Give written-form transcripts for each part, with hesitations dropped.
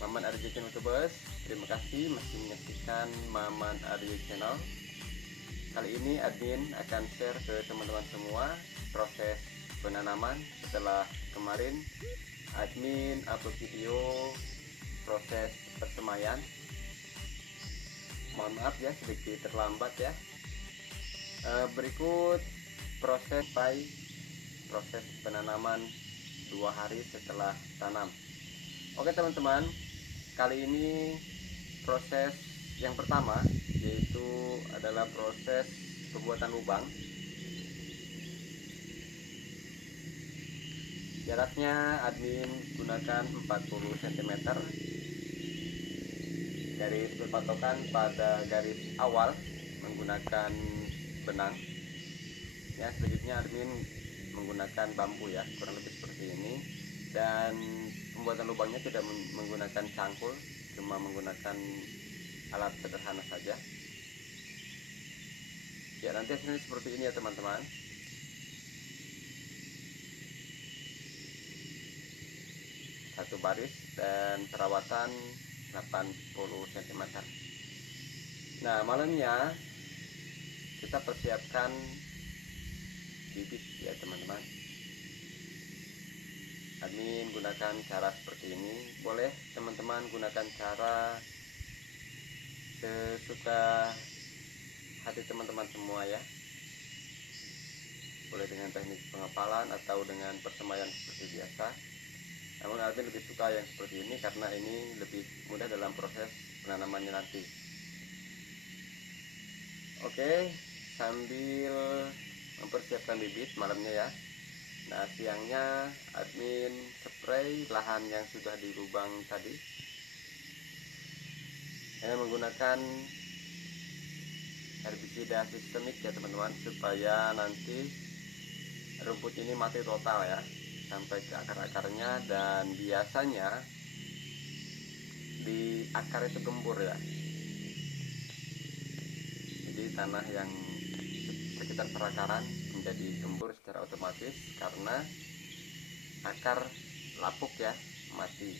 Maman Aryo Channel Tubers. Terima kasih masih menyaksikan Maman Aryo Channel. Kali ini admin akan share ke teman-teman semua proses penanaman setelah kemarin admin upload video proses persemaian. Mohon maaf ya sedikit terlambat ya. Berikut proses penanaman 2 hari setelah tanam. Oke teman-teman, kali ini proses yang pertama yaitu adalah proses pembuatan lubang. Jaraknya admin gunakan 40 cm. Garis berpatokan pada garis awal menggunakan benang. Ya, selanjutnya admin menggunakan bambu ya, kurang lebih seperti ini. Dan pembuatan lubangnya tidak menggunakan cangkul, cuma menggunakan alat sederhana saja. Ya, nanti hasilnya seperti ini ya teman-teman. Satu baris dan perawatan 80 cm. Nah, malamnya kita persiapkan bibit ya teman-teman. Admin gunakan cara seperti ini. Boleh teman-teman gunakan cara sesuka hati teman-teman semua ya. Boleh dengan teknik pengepalan atau dengan persemaian seperti biasa. Namun admin lebih suka yang seperti ini karena ini lebih mudah dalam proses penanamannya nanti. Oke, sambil mempersiapkan bibit malamnya ya. Nah, siangnya admin spray lahan yang sudah di lubang tadi dengan menggunakan herbisida sistemik ya teman-teman, supaya nanti rumput ini mati total ya sampai ke akar-akarnya. Dan biasanya di akar itu gembur ya, jadi tanah yang sekitar perakaran menjadi gembur secara otomatis karena akar lapuk ya, mati.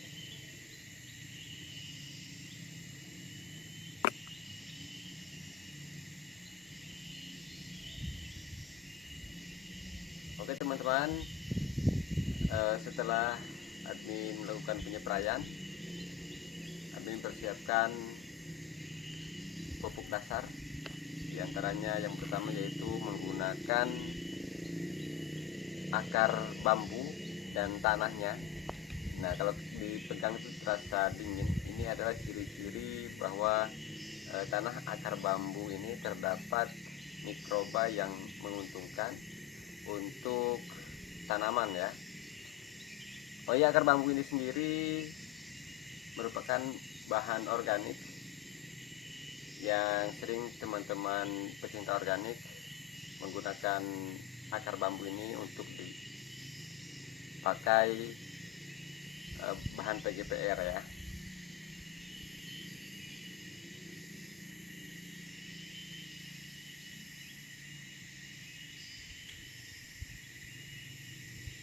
Oke teman-teman, setelah admin melakukan penyepraian, admin persiapkan pupuk dasar. Di antaranya yang pertama yaitu menggunakan akar bambu dan tanahnya. Nah, kalau dipegang itu terasa dingin. Ini adalah ciri-ciri bahwa tanah akar bambu ini terdapat mikroba yang menguntungkan untuk tanaman ya. Oh iya, akar bambu ini sendiri merupakan bahan organik yang sering teman-teman pecinta organik menggunakan akar bambu ini untuk dipakai bahan PGPR ya.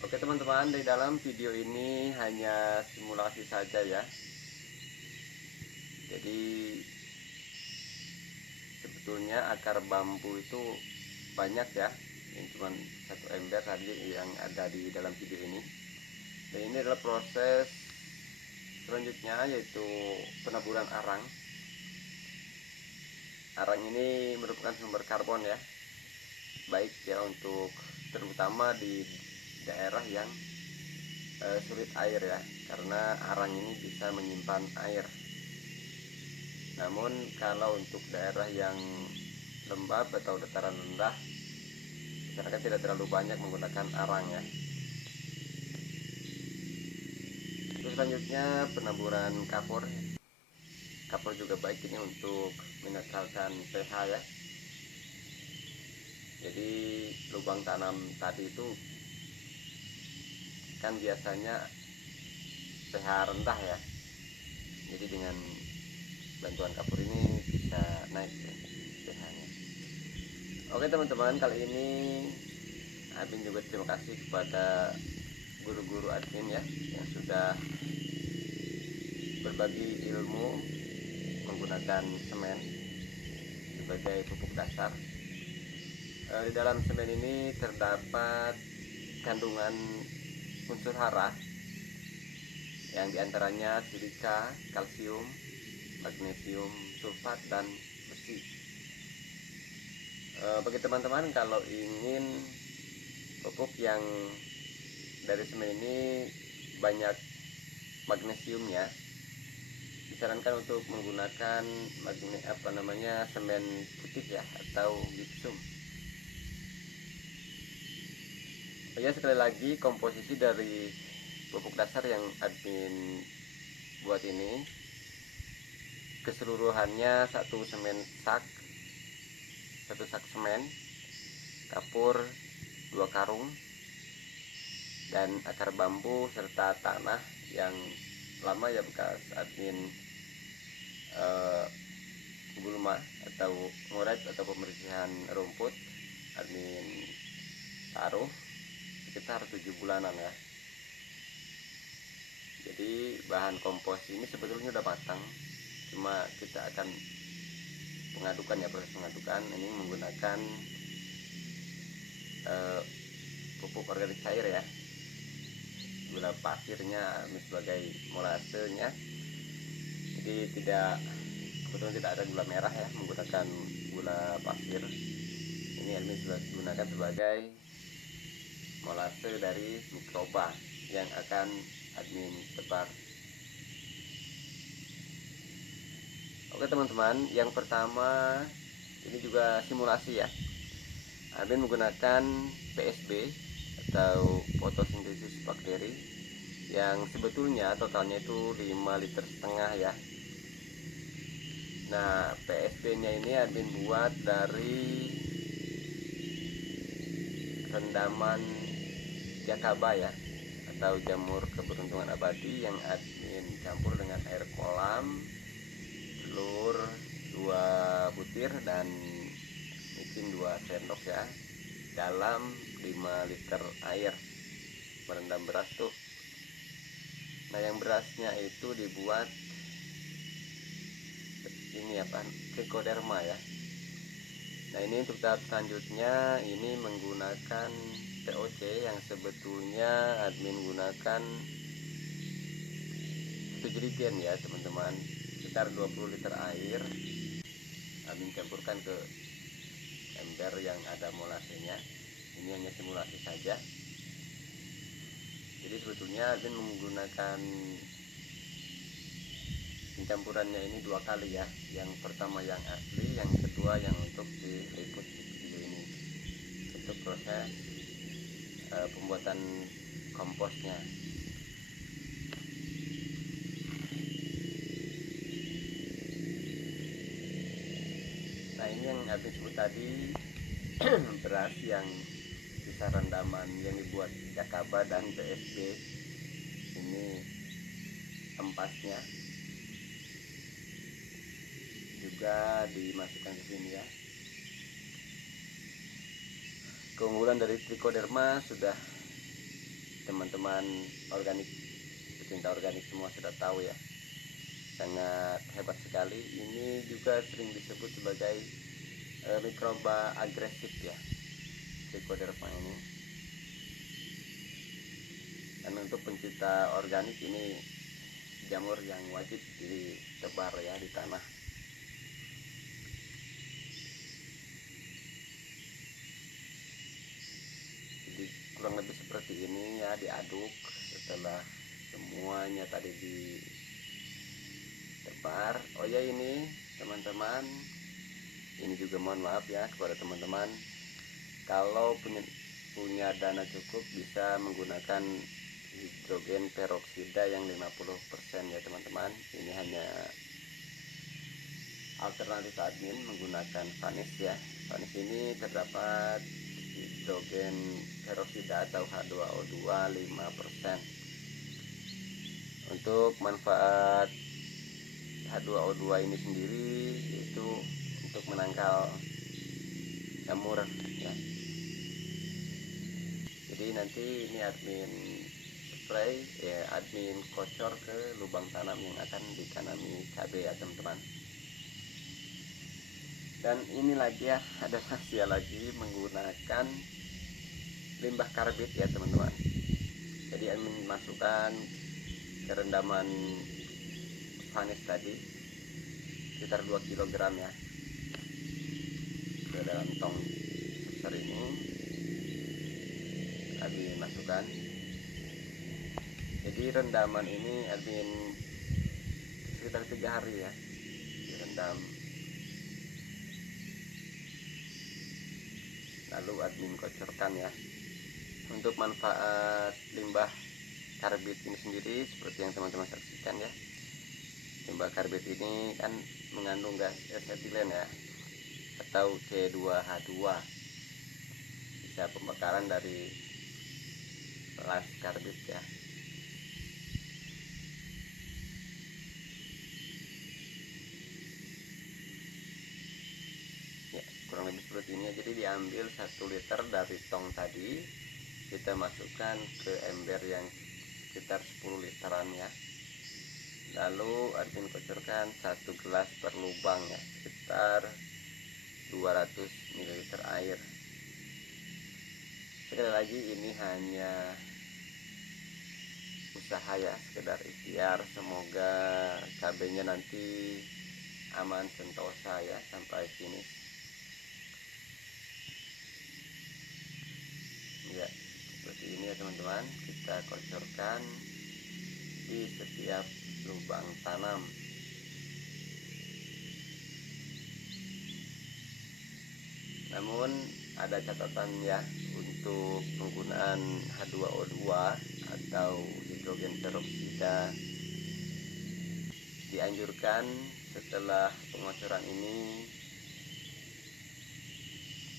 Oke teman-teman, di dalam video ini hanya simulasi saja ya. Jadi sebetulnya akar bambu itu banyak ya, ini cuma satu ember tadi yang ada di dalam video ini. Dan ini adalah proses selanjutnya yaitu penaburan arang. Arang ini merupakan sumber karbon ya, baik ya untuk terutama di daerah yang sulit air ya, karena arang ini bisa menyimpan air. Namun kalau untuk daerah yang lembab atau dataran rendah, masyarakat tidak terlalu banyak menggunakan arang ya. Terus selanjutnya penaburan kapur. Kapur juga baik ini untuk menetralkan pH ya. Jadi lubang tanam tadi itu kan biasanya pH rendah ya. Jadi dengan bantuan kapur ini bisa naik ya pH-nya. Oke teman-teman, kali ini admin juga terima kasih kepada guru-guru admin ya yang sudah berbagi ilmu menggunakan semen sebagai pupuk dasar. Di dalam semen ini terdapat kandungan unsur hara yang diantaranya silika, kalsium, magnesium, sulfat, dan besi. Bagi teman-teman kalau ingin pupuk yang dari semen ini banyak magnesiumnya, disarankan untuk menggunakan semen putih ya, atau gypsum. Ya, sekali lagi komposisi dari pupuk dasar yang admin buat ini keseluruhannya satu sak semen, kapur 2 karung, dan akar bambu serta tanah yang lama ya bekas admin gulma atau nguret atau pembersihan rumput, admin taruh sekitar 7 bulanan ya. Jadi bahan kompos ini sebetulnya udah matang, cuma kita akan mengadukan ya, proses mengadukan ini menggunakan pupuk organik cair ya, gula pasirnya sebagai molasenya. Jadi kebetulan tidak ada gula merah ya, menggunakan gula pasir. Ini admin gunakan sebagai molase dari mikroba yang akan admin tebar. Oke teman-teman, yang pertama ini juga simulasi ya. Admin menggunakan PSB atau fotosintesis bakteri yang sebetulnya totalnya itu 5,5 liter ya. Nah, PSB nya ini admin buat dari rendaman jakaba ya, atau jamur keberuntungan abadi yang admin campur dengan air kolam, telur 2 butir, dan micin 2 sendok ya, dalam 5 liter air merendam beras tuh. Nah, yang berasnya itu dibuat ini trichoderma ya. Nah, ini untuk tahap selanjutnya ini menggunakan POC yang sebetulnya admin gunakan 7 jerigen ya teman-teman, sekitar 20 liter air admin campurkan ke ember yang ada molasenya. Ini hanya simulasi saja. Jadi sebetulnya admin menggunakan pencampurannya ini 2 kali ya. Yang pertama yang asli, yang kedua yang untuk diliput di video ini untuk proses pembuatan komposnya. Nah, ini yang admin sebut tadi beras yang sisa rendaman yang dibuat jakaba dan PSB. Ini empasnya juga dimasukkan ke sini ya. Keunggulan dari trichoderma sudah teman-teman pecinta organik semua sudah tahu ya, sangat hebat sekali. Ini juga sering disebut sebagai mikroba agresif ya, trichoderma ini. Dan untuk pencinta organik ini jamur yang wajib ditebar ya di tanah. Jadi kurang lebih seperti ini ya, diaduk. Setelah semuanya tadi ditebar, oh ya ini teman-teman, ini juga mohon maaf ya kepada teman-teman, kalau punya dana cukup bisa menggunakan hidrogen peroksida yang 50% ya teman-teman. Ini hanya alternatif admin menggunakan Vanis ya. Vanis ini terdapat hidrogen peroksida atau H2O2 5%. Untuk manfaat H2O2 ini sendiri yaitu untuk menangkal jamur ya. Jadi nanti ini admin spray ya, admin kocor ke lubang tanam yang akan ditanami cabai ya teman-teman. Dan ini lagi ya, ada rahasia lagi menggunakan limbah karbit ya teman-teman. Jadi admin masukkan ke rendaman vanis tadi sekitar 2 kg ya ke dalam tong besar ini, admin masukkan. Jadi rendaman ini admin sekitar 3 hari ya direndam, lalu admin kocorkan ya. Untuk manfaat limbah karbit ini sendiri seperti yang teman-teman saksikan ya, limbah karbit ini kan mengandung gas etilen ya, atau C2H2, bisa pembakaran dari las karbit ya. Ya, kurang lebih seperti ini. Jadi diambil 1 liter dari tong tadi, kita masukkan ke ember yang sekitar 10 literan ya. Lalu admin kocorkan 1 gelas per lubang ya, sekitar 200 ml air. Sekali lagi ini hanya usaha ya, sekedar ikhtiar. Semoga cabenya nanti aman sentosa ya sampai finish. Ya, seperti ini ya teman-teman, kita kocorkan di setiap lubang tanam. Namun ada catatan ya, untuk penggunaan H2O2 atau hidrogen peroksida dianjurkan setelah pengocoran ini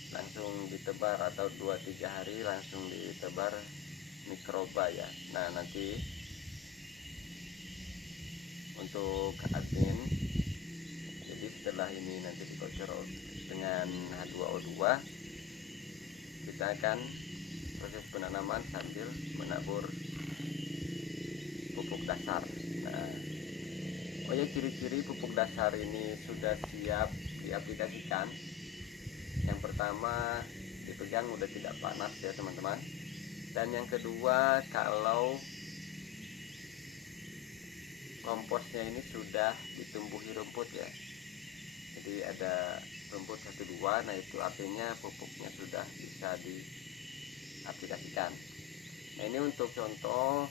langsung ditebar, atau 2-3 hari langsung ditebar mikroba ya. Nah, nanti untuk admin, jadi setelah ini nanti dikocor dengan H2O2, kita akan proses penanaman sambil menabur pupuk dasar. Nah, oh ya, ciri-ciri pupuk dasar ini sudah siap diaplikasikan. Yang pertama, dipegang udah tidak panas ya teman-teman. Dan yang kedua, kalau komposnya ini sudah ditumbuhi rumput ya, jadi ada rumput 1-2, nah itu artinya pupuknya sudah bisa diaplikasikan. Nah, ini untuk contoh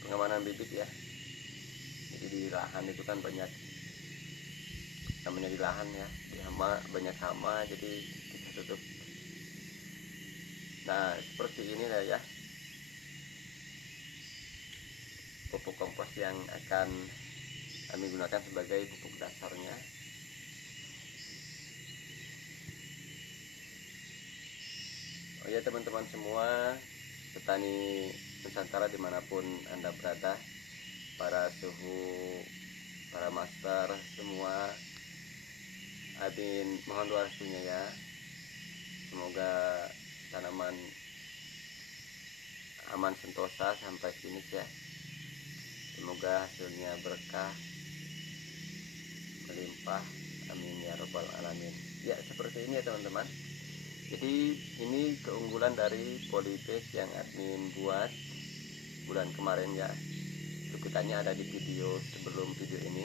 pengamanan bibit ya. Jadi di lahan itu kan banyak, namanya di lahan ya, di hama, banyak hama, jadi kita tutup. Nah, seperti ini lah ya pupuk kompos yang akan kami gunakan sebagai pupuk dasarnya. Oh ya teman-teman semua, petani Nusantara dimanapun Anda berada, para suhu, para master semua, admin mohon doa restunya ya. Semoga tanaman aman sentosa sampai finish ya. Semoga hasilnya berkah, melimpah, amin ya robbal alamin. Ya, seperti ini ya teman-teman. Jadi ini keunggulan dari polybag yang admin buat bulan kemarin ya. Cuplikannya ada di video sebelum video ini,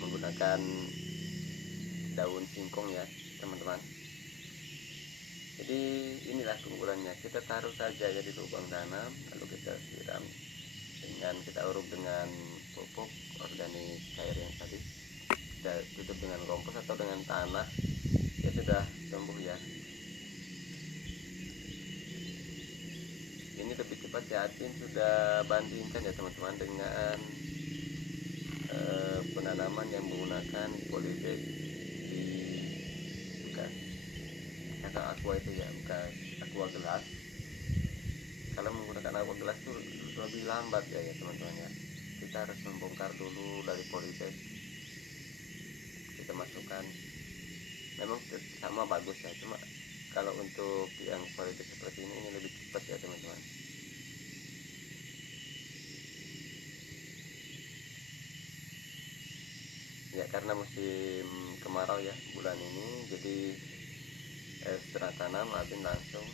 menggunakan daun singkong ya teman-teman. Jadi inilah keunggulannya. Kita taruh saja ya di lubang tanam, lalu kita siram dengan, kita uruk dengan pupuk organik cair yang tadi, kita tutup dengan kompos atau dengan tanah, ya sudah tumbuh ya. Ini lebih cepat ya, admin sudah bandingkan ya teman-teman dengan penanaman yang menggunakan polybag di bekas kakak aqua itu ya, bekas aqua gelas. Kalau menggunakan aqua gelas itu lebih lambat ya teman-teman ya. Kita harus membongkar dulu dari polybag, kita masukkan. Memang sama bagus ya, cuma kalau untuk yang politik seperti ini lebih cepat ya teman-teman. Ya karena musim kemarau ya bulan ini, jadi setelah tanam Abin langsung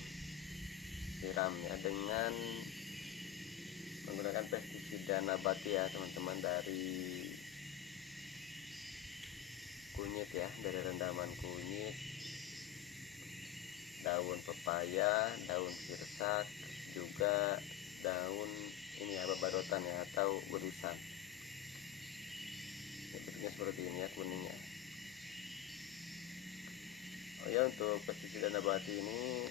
siram ya dengan menggunakan pestisida nabati ya teman-teman, dari kunyit ya, dari rendaman kunyit, daun pepaya, daun sirsak, juga daun ini ya, babadotan ya, atau berusan ya, bentuknya seperti ini ya, kuningnya. Oh ya, untuk pestisida nabati ini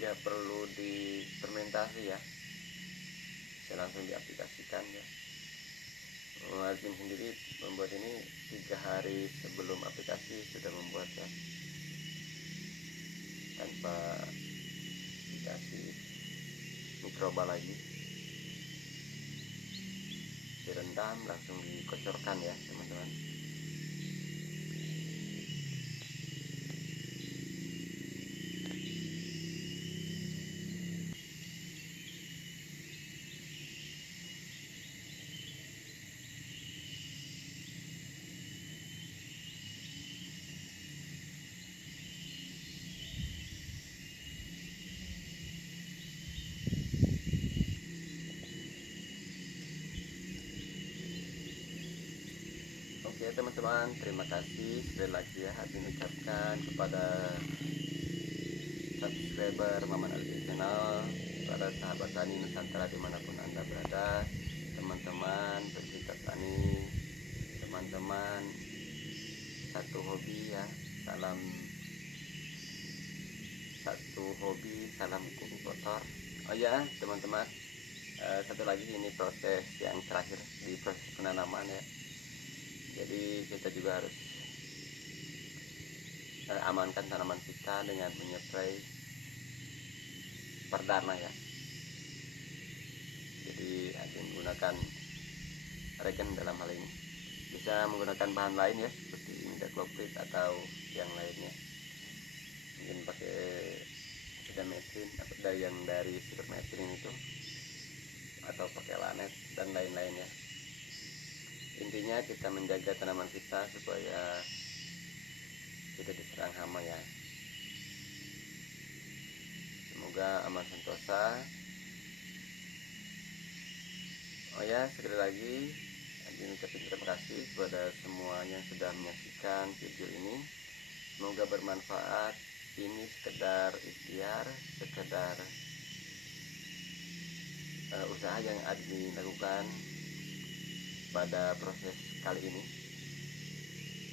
nggak perlu difermentasi ya, bisa langsung diaplikasikan ya. Alvin sendiri membuat ini 3 hari sebelum aplikasi sudah membuat ya, tanpa dikasih mikroba lagi, direndam langsung dikocorkan ya teman-teman. Oke teman-teman, terima kasih sekali lagi ya Admin ucapkan kepada subscriber Maman Alvin Channel, para sahabat tani Nusantara dimanapun Anda berada, teman-teman pecinta tani, teman-teman satu hobi ya, satu hobi, salam kuku kotor. Oh ya teman-teman, satu lagi, ini proses yang terakhir di proses penanaman ya, jadi kita juga harus amankan tanaman kita dengan menyepray perdana ya. Jadi Adin menggunakan regen dalam hal ini, bisa menggunakan bahan lain ya, seperti imidacloprid atau yang lainnya, mungkin pakai sidametrin atau dari sipermetrin itu, atau pakai lanet dan lain-lain ya. Intinya kita menjaga tanaman kita supaya tidak diserang hama ya. Semoga aman sentosa. Oh ya, sekali lagi Adin ucapkan terima kasih kepada semua yang sudah menyaksikan video ini. Semoga bermanfaat. Ini sekedar ikhtiar, sekedar usaha yang Adin lakukan pada proses kali ini.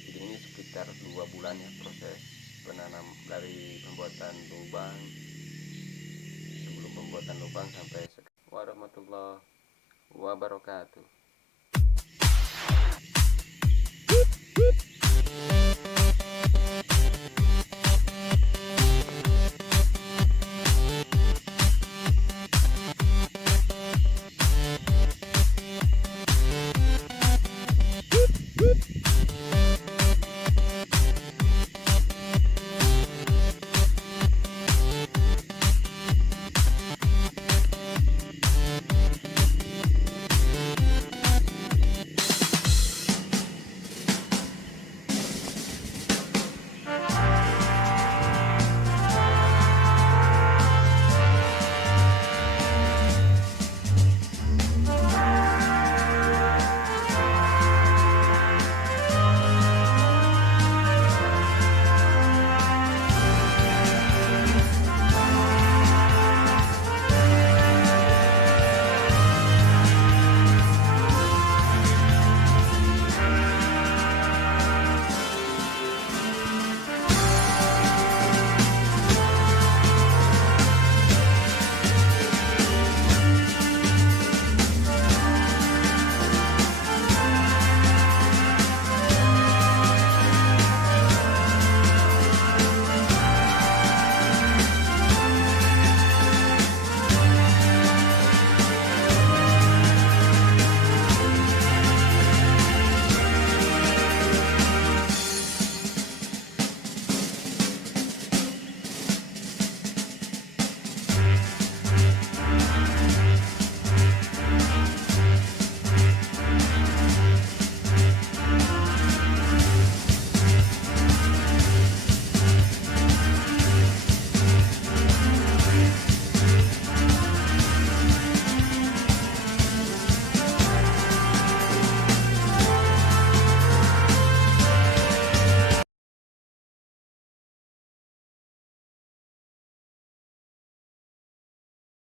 Jadi ini sekitar 2 bulan ya proses penanam, dari pembuatan lubang, sebelum pembuatan lubang sampai sekarang. Warahmatullahi wabarakatuh.